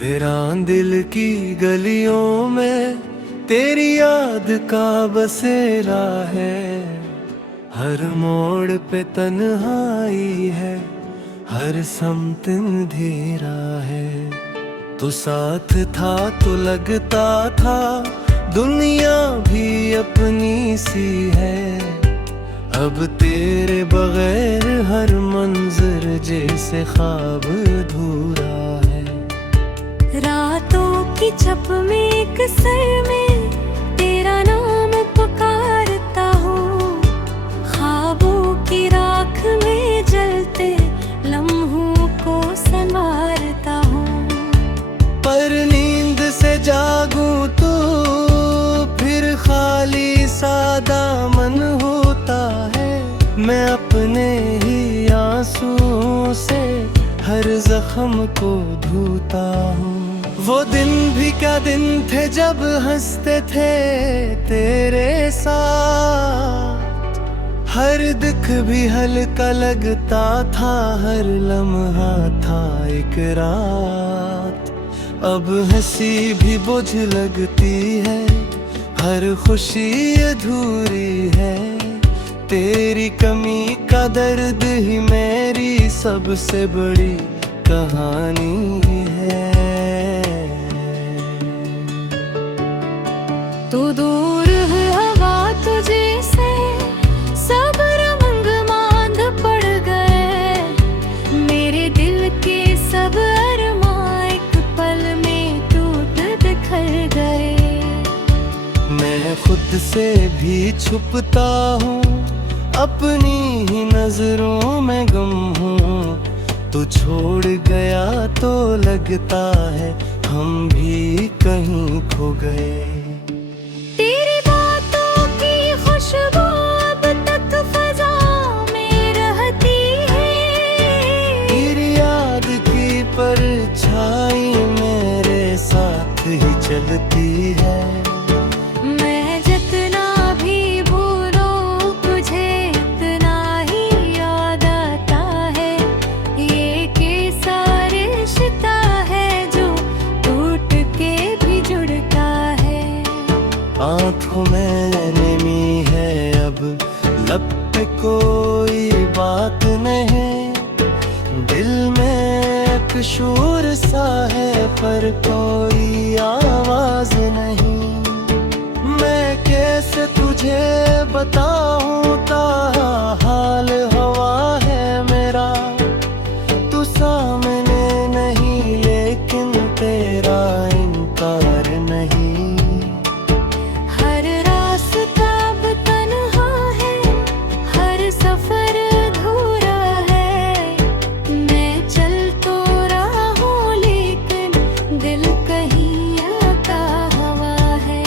वीरान दिल की गलियों में तेरी याद का बसेरा है। हर मोड़ पे तन्हाई है, हर समत अंधेरा है। तू साथ था तो लगता था दुनिया भी अपनी सी है। अब तेरे बगैर हर मंजर जैसे ख्वाब अधूरा है। रातों की छप में एक सर में तेरा नाम पुकारता हूँ। ख्वाबों की राख में जलते लम्हों को संवारता हूँ। पर नींद से जागूं तो फिर खाली सा दामन होता है। मैं अपने ही आंसुओं से हर जख्म को धोता हूँ। वो दिन भी क्या दिन थे जब हंसते थे तेरे साथ। हर दुख भी हल्का लगता था, हर लम्हा था एक रात। अब हंसी भी बोझ लगती है, हर खुशी अधूरी है। तेरी कमी का दर्द ही मेरी सबसे बड़ी कहानी है। तू दूर है हवा तुझे से सब रंग मांद पड़ गए। मेरे दिल के सब अरमां एक पल में टूट बिखर गए। मैं खुद से भी छुपता हूँ, अपनी ही नजरों में गम हूँ। तू छोड़ गया तो लगता है हम भी कहीं खो गए। तेरी बातों की खुशबू अब तक फजा में रहती है। तेरी याद की परछाई मेरे साथ ही चलती है। मैं जितना भी भूलूं तुझे इतना ही याद आता है। ये कैसा रिश्ता है जो टूट के भी जुड़ता है। आंखों में नमी है अब, लब पे कोई बात नहीं। दिल में एक शोर सा है पर कोई आवाज नहीं। मैं कैसे तुझे बताऊं ताहा हाल हवा है मेरा। तू सामने नहीं लेकिन तेरा इनकार नहीं। हर रास्ता अब तन्हा है, हर सफर अधूरा है। मैं चल तो रहा हूँ लेकिन दिल कहीं आता हवा है।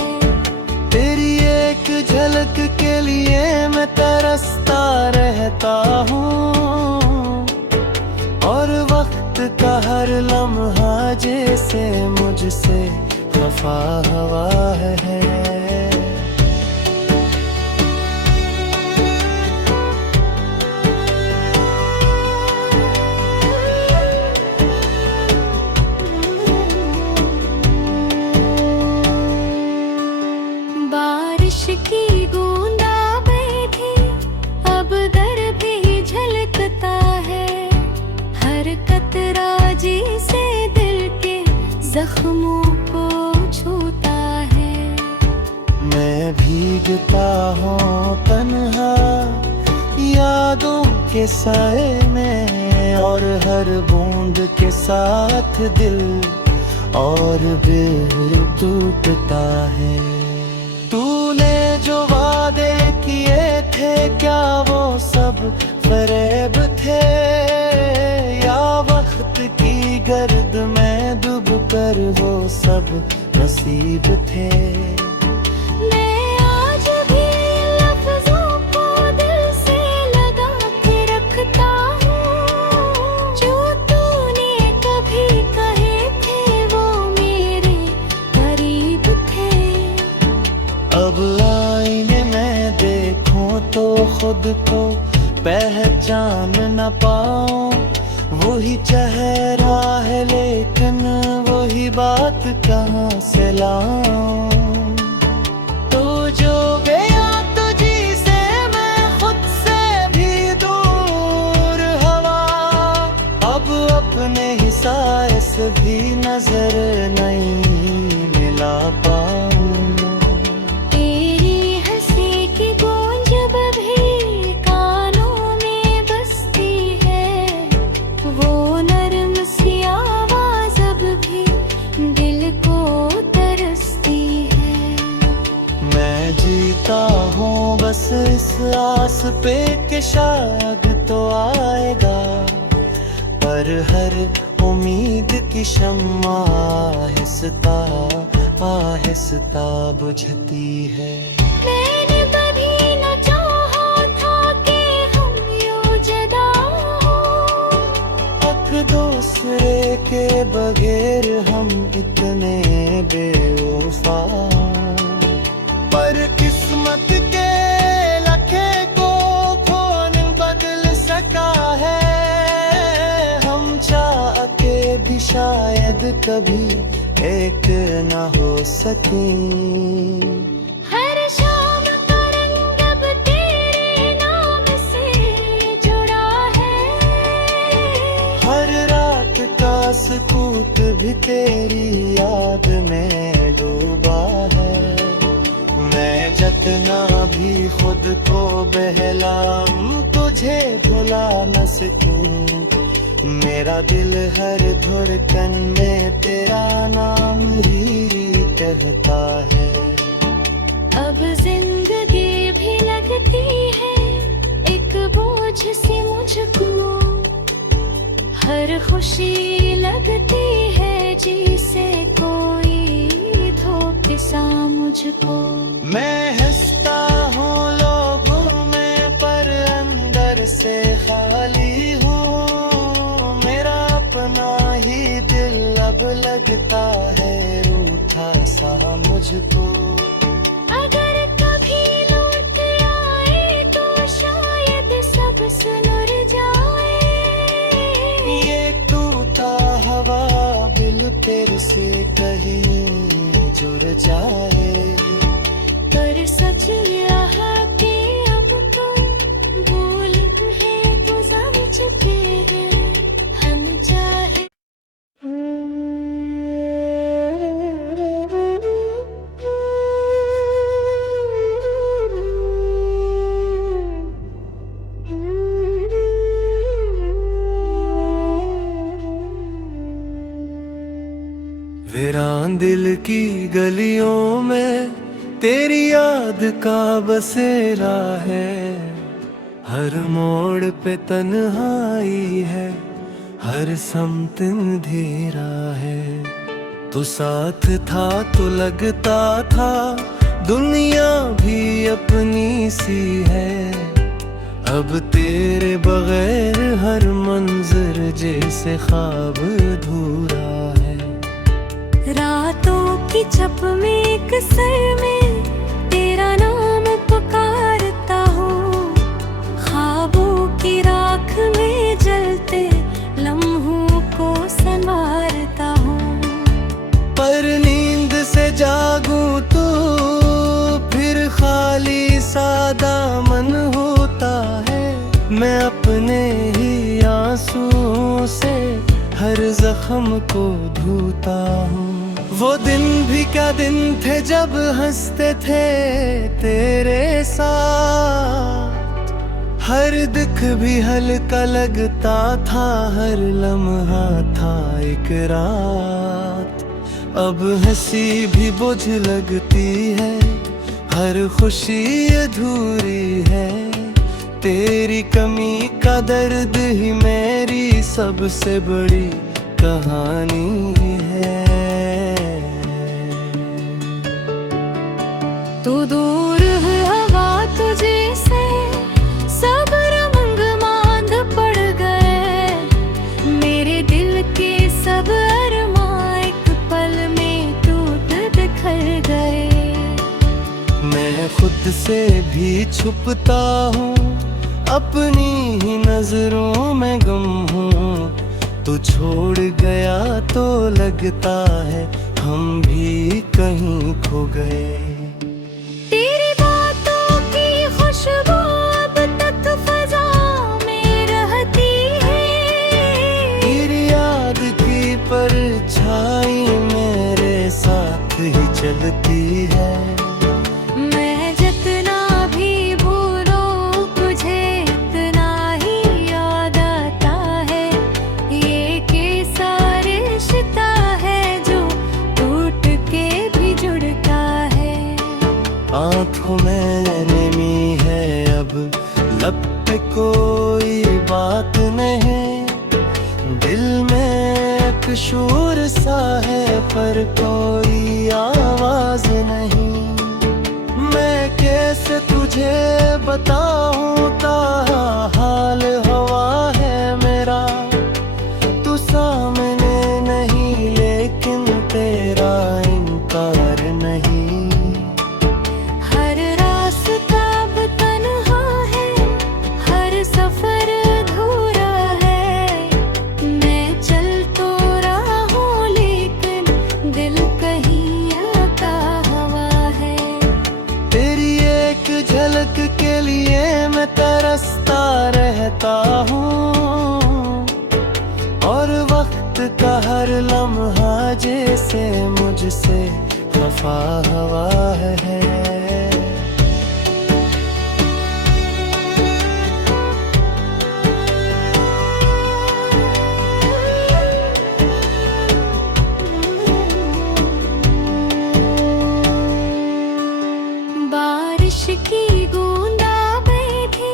तेरी एक झलक के लिए मैं तरसता रहता हूँ। और वक्त का हर लम्हा जैसे मुझसे खफा हवा है। बारिश की बूंदा बैठी अब दर भी झलकता है। हर कतरा जिसे दिल के जख्मों को छूता है। मैं भीगता हूँ तन्हा यादों के साए में। और हर बूंद के साथ दिल और भी टूटता है। तूने जो वादे किए थे क्या वो सब फरेब थे, या वक्त की गर्द में डूब कर वो सब नसीब थे। मैं आज भी लफ्जों को दिल से लगा के रखता हूँ। जो तूने कभी कहे थे वो मेरे करीब थे। अब आईने में देखूं तो खुद को पहचान न पाऊं। वही चेहरा है लेकिन वही वही बात कहाँ से लाऊं। तू जो गया तुझी से मैं खुद से भी दूर हवा, अब अपने ही साइस भी नजर नहीं मिला पाऊं। तेरी हंसी की गूंज भी कानों में बसती है, वो नरम सी आवाज अब भी दिल को तरसती है। मैं जीता हूँ बस इस आस पे कि शायद तो आएगा, पर हर उम्मीद की शम्मा आहिस्ता आहिस्ता बुझती है। मैंने कभी न चाहा था कि हम यूं जुदा हों, एक दूसरे के बगैर हम इतने बेवफा, पर किस्मत के लखे को कौन बदल सका है। हम चाह के भी शायद कभी एक ना हो सकें। हर शाम का रंग अब तेरे नाम से जुड़ा है, हर रात का सुकूत भी तेरी याद में डूबा है। मैं जितना भी खुद को बहलाऊं तुझे भुला न सकूं, मेरा दिल हर धड़कन में तेरा नाम ही कहता है। अब जिंदगी भी लगती है एक बोझ सी मुझको, हर खुशी लगती है जिसे कोई धोखे सा मुझको। मैं हंसता हूँ लोगों में पर अंदर से खाली हूँ, मेरा अपना ही दिल अब लगता है रूठा सा मुझको। अगर कभी लौट आए तो शायद सब सुलझ जाए, ये टूटा हवा दिल तेरे से कहीं जुड़ जाए। पर सच यह कि अब तो भूल है तो समझ चुके हैं हम चाहे। वीरान दिल की गलियों में तेरी याद का बसेरा है, हर मोड़ पे तन्हाई है, हर समत अंधेरा है। तू साथ था तो लगता था दुनिया भी अपनी सी है, अब तेरे बगैर हर मंजर जैसे ख्वाब अधूरा है। रातों की छप में एक सर में तेरा नाम पुकारता हूँ, ख्वाबों की राख में जलते लम्हों को संवारता हूँ। पर नींद से जागूं तो फिर खाली सा दामन होता है, मैं अपने ही आंसुओं से हर जख्म को धोता हूँ। वो दिन भी क्या दिन थे जब हंसते थे तेरे साथ, हर दुख भी हल्का लगता था, हर लम्हा था एक रात। अब हंसी भी बोझ लगती है, हर खुशी अधूरी है, तेरी कमी का दर्द ही मेरी सबसे बड़ी कहानी है। तू दूर है हवा तुझे से सब रंग मांद पड़ गए, मेरे दिल के सब अरमां एक पल में टूट बिखर गए। मैं खुद से भी छुपता हूँ, अपनी ही नजरों में गम हूँ, तू छोड़ गया तो लगता है हम भी कहीं खो गए। तेरी बातों की खुशबू अब तक फजा में रहती है। तेरी याद की परछाई मेरे साथ ही चलती है। मैं जितना भी भूलूं तुझे इतना ही याद आता है। ये कैसा रिश्ता है जो टूट के भी जुड़ता है। आंखों में नमी है अब, लब पे कोई बात नहीं। दिल में एक शोर सा है पर कोई आवाज नहीं। मैं कैसे तुझे बताऊं ताहा हाल हवा है मेरा। तू सामने नहीं लेकिन तेरा इनकार नहीं। हर रास्ता अब तन्हा है, हर सफर अधूरा है। मैं चल तो रहा हूँ लेकिन दिल कहीं आता हवा है। तेरी एक झलक के लिए मैं तरसता रहता हूँ, और वक्त का हर लम्हा जैसे मुझसे खफा हवा है। बारिश की बूंदा बैठी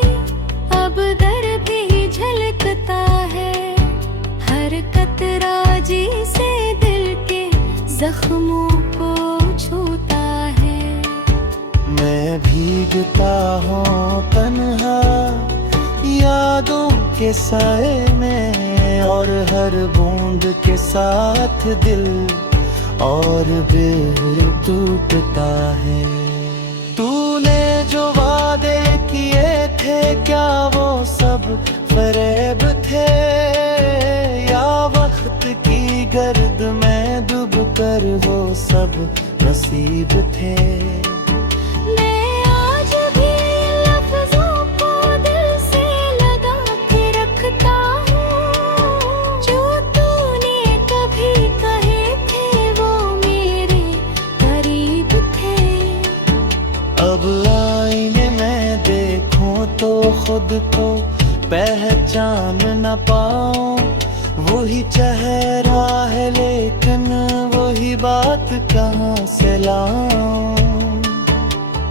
अब दर भी झलकता है। हर कतरा जिसे दिल के जख्मों को छूता है। मैं भीगता हूँ तन्हा यादों के साए में, और हर बूंद के साथ दिल और भी टूटता है। तूने जो वादे किए थे क्या वो सब फरेब थे, या वक्त की गर्द में डूब कर वो सब नसीब थे। मैं आज भी लफ्जों को दिल से लगा के रखता हूँ। जो तूने कभी कहे थे वो मेरे करीब थे। अब आईने में देखूं तो खुद को पहचान न पाऊं। वही चेहरा है लेकिन वही बात कहाँ से लाऊं।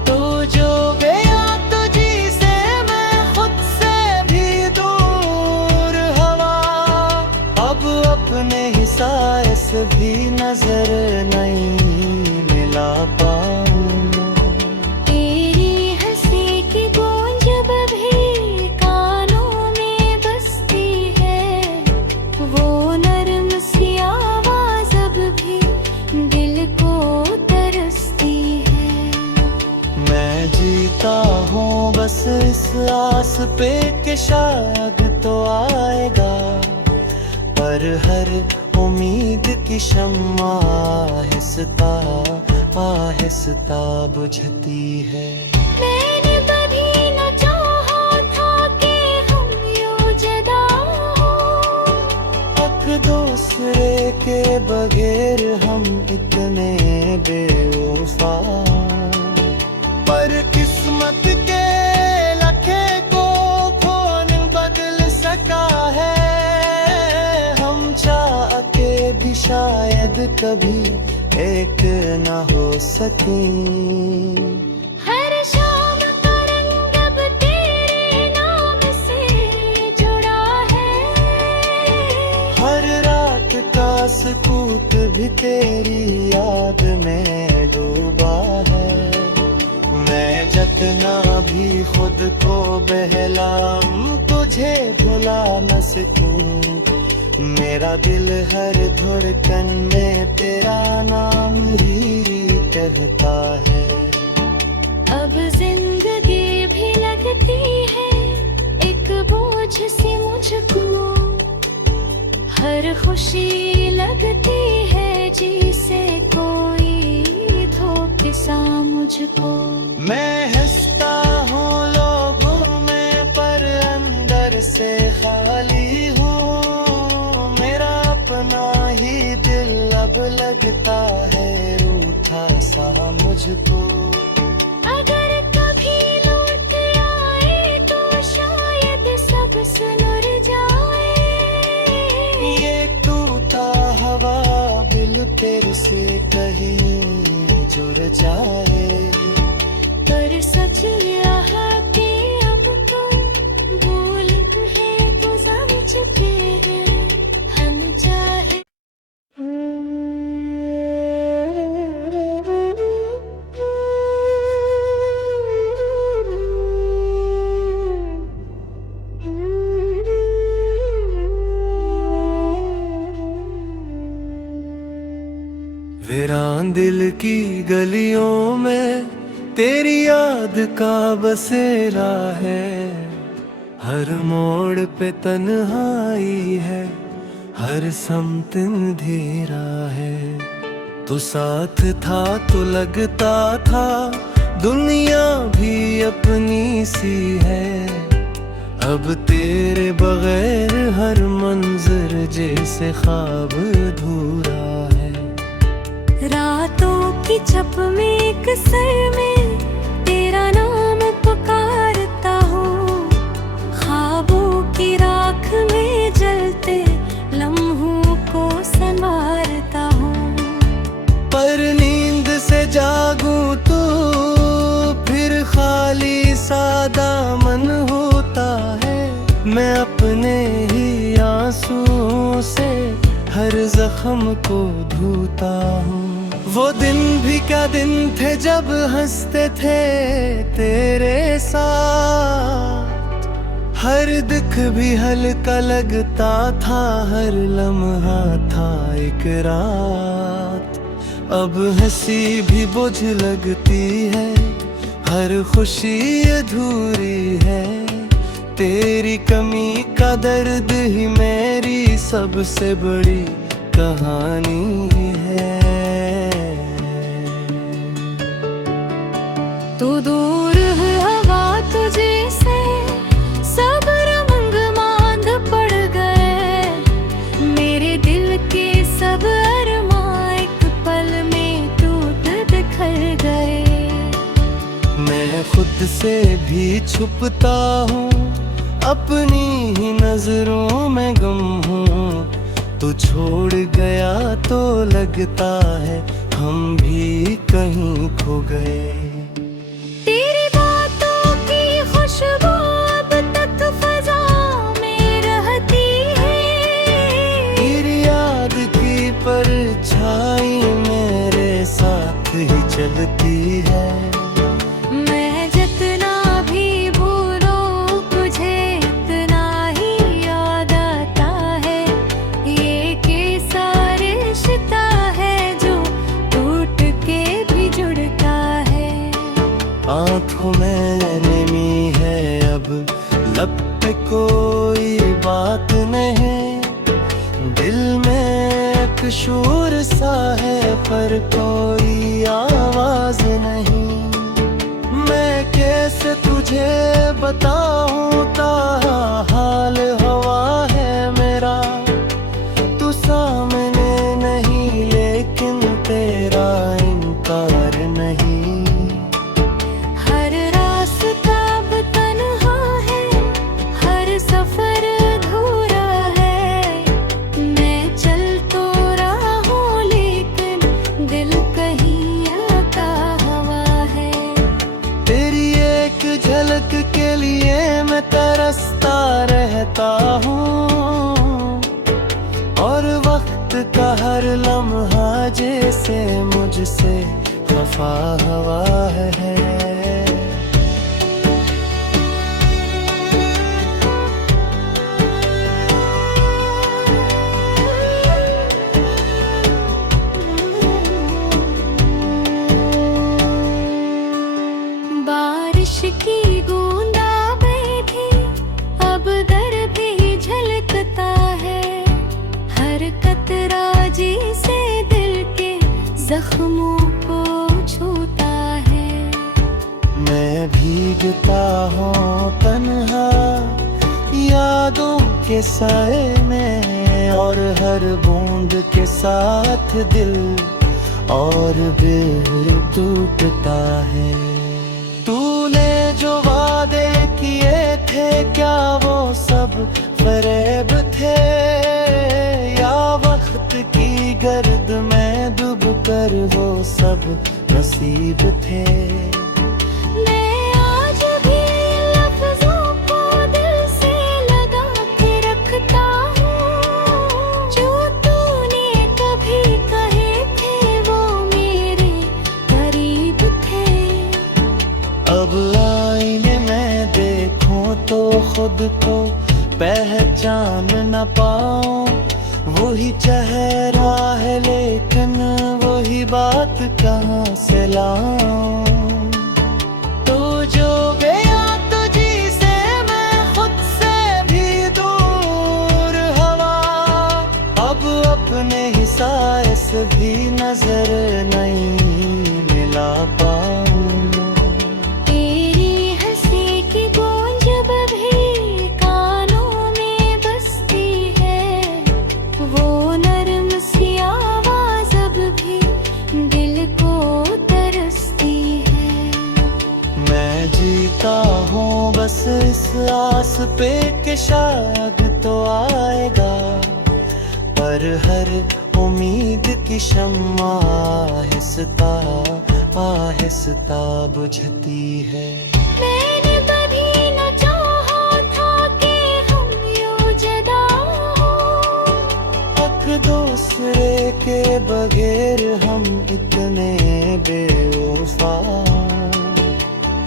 तो जो गया तुझी से मैं खुद से भी दूर हवा, अब अपने ही साइस भी नजर नहीं मिला पाऊं। तेरी हंसी की गूंज अब भी कानों में बसती है। वो नरम सी आवाज अब भी दिल को तरसती है। मैं जीता हूँ बस इस आस पे कि शायद तो आएगा, पर हर उम्मीद की शम्मा आहिस्ता आहिस्ता बुझती है। मैंने कभी न चाहा था कि हम यूं जुदा हों। एक दूसरे के बगैर हम इतने बेवफा, पर किस्मत के लखे को कौन बदल सका है। हम चाह के भी शायद कभी एक न हो सकें। हर शाम का रंग अब तेरे नाम से जुड़ा है। हर रात का सुकूत भी तेरी याद में डूबा है। मैं जितना भी खुद को बहलाऊं तुझे भुला न सकूं। मेरा दिल हर धड़कन में तेरा नाम ही कहता है। अब जिंदगी भी लगती है एक बोझ सी मुझको। हर खुशी लगती है जिसे कोई धोखे सा मुझको। मैं हंसता हूँ लोगों में पर अंदर से खाली हूँ। मेरा अपना ही दिल अब लगता है रूठा सा मुझको। अगर कभी लौट आए तो शायद सब सुलझ जाए। ये टूटा हवा दिल फिर से कहीं जुड़ जाए। पर सच यह कि अब तो भूल है तो समझ चुके हैं हम चाहे। वीरान दिल की गलियों में तेरी याद का बसेरा है। हर मोड़ पे तन्हाई है, हर समत अंधेरा है। तू साथ था तो लगता था दुनिया भी अपनी सी है। अब तेरे बगैर हर मंजर जैसे ख्वाब अधूरा है। रातों की छप में एक सर में तेरा नाम पुकारता हूँ। ख्वाबों की राख में जलते लम्हों को संवारता हूँ। पर नींद से जागूं तो फिर खाली सा दामन होता है। मैं अपने ही आंसुओं से हर जख्म को धोता हूँ। वो दिन भी क्या दिन थे जब हंसते थे तेरे साथ। हर दुख भी हल्का लगता था, हर लम्हा था एक रात। अब हंसी भी बोझ लगती है, हर खुशी अधूरी है। तेरी कमी का दर्द ही मेरी सबसे बड़ी कहानी है। तू दूर है हवा तुझे से सब रंग मांद पड़ गए। मेरे दिल के सब अरमां एक पल में टूट बिखर गए। मैं खुद से भी छुपता हूँ, अपनी ही नजरों में गम हूँ। तू छोड़ गया तो लगता है हम भी कहीं खो गए। तेरी बातों की खुशबू अब तक फजा में रहती है। तेरी याद की परछाई मेरे साथ ही चलती है। मैं जितना भी भूलूं तुझे इतना ही याद आता है। ये कैसा रिश्ता है जो टूट के भी जुड़ता है। आँखों में नमी है अब, लब पे कोई बात नहीं। दिल में एक शोर सा है पर कोई आवाज नहीं। मैं कैसे तुझे बताऊं ताहा हाल हवा है मेरा। तू सामने नहीं लेकिन तेरा इनकार नहीं। हर रास्ता अब तन्हा है, हर सफर अधूरा है। मैं चल तो रहा हूँ लेकिन दिल कहीं आता हवा है। तेरी एक झलक के लिए मैं तरसता रहता हूँ। और वक्त का हर लम्हा जैसे मुझसे खफा हवा है। बारिश की बूंदा बैठी अब दर भी झलकता है। हर कतरा जी से दिल के जख्मों को छूता है। मैं भीगता हूँ तन्हा यादों के साए में, और हर बूंद के साथ दिल और भी टूटता है। तूने जो वादे किए थे क्या वो सब फरेब थे, या वक्त की गर्द में डूब कर वो सब नसीब थे। मैं आज भी लफ्जों को दिल से लगा के रखता हूँ, जो तूने कभी कहे थे वो मेरे करीब थे। अब आईने में देखूं तो खुद को पहचान न पाऊं, वही चेहरा है लेकिन वही बात कहाँ से लाऊं। तो जो गया तुझी से मैं खुद से भी दूर हवा, अब अपने ही साइस भी नजर नहीं मिला पाऊं। तेरी हंसी की गूंज भी कानों में बसती है, वो नरम सी आवाज अब भी दिल को तरसती है। मैं जीता हूँ बस इस आस पे कि शायद तो आएगा, पर हर उम्मीद की शम्मा आहिस्ता आहिस्ता बुझती है। मैंने कभी न चाहा था कि हम यूं जुदा हों, एक दूसरे के बगैर हम इतने बेवफा,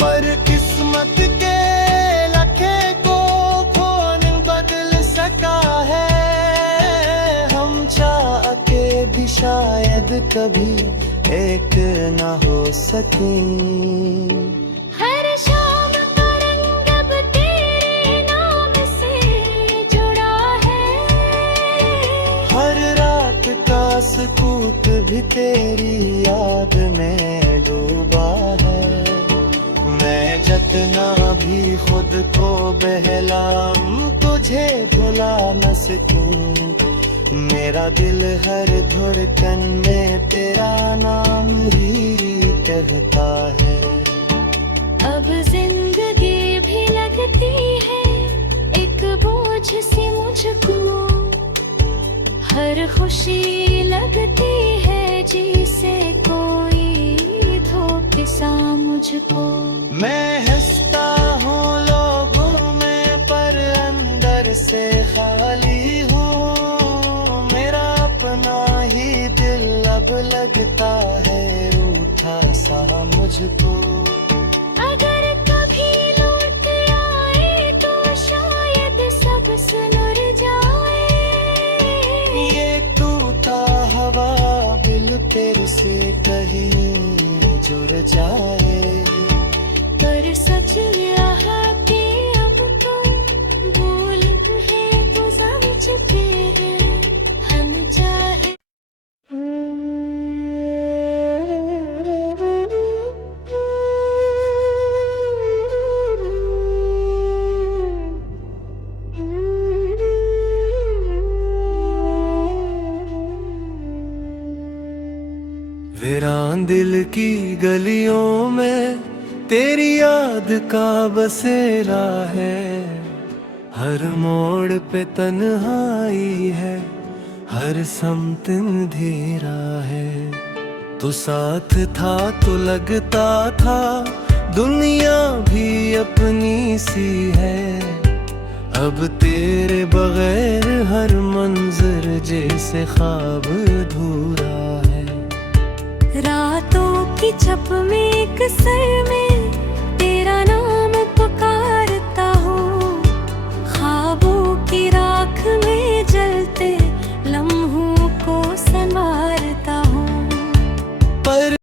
पर किस्मत के लखे को कौन बदल सका है। हम चाह के भी शायद कभी एक ना हो सकें। हर शाम का रंग अब तेरे नाम से जुड़ा है, हर रात का सुकूत भी तेरी याद में डूबा है। मैं जितना भी खुद को बहलाऊं तुझे भुला न सकूं, मेरा दिल हर धड़कन में तेरा नाम ही कहता है। अब जिंदगी भी लगती है एक बोझ सी मुझको, हर खुशी लगती है जिसे कोई धोखे सा मुझको। मैं हंसता हूँ लोगों में पर अंदर से खाली हूँ, मेरा अपना ही दिल अब लगता है रूठा सा मुझको। अगर कभी लौट आए तो शायद सब सुलझ जाए, ये टूटा हवा दिल तेरे से कहीं जुड़ जाए। पर सच यहाँ के अब तो भूल है तो समझ के हम चाहे। वीरान दिल की गलियों में तेरी याद का बसेरा है, हर मोड़ पे तन्हाई है, हर समत अंधेरा है। तू साथ था तो लगता था दुनिया भी अपनी सी है, अब तेरे बगैर हर मंजर जैसे ख्वाब अधूरा है। रातों की छप में एक सर में तेरा नाम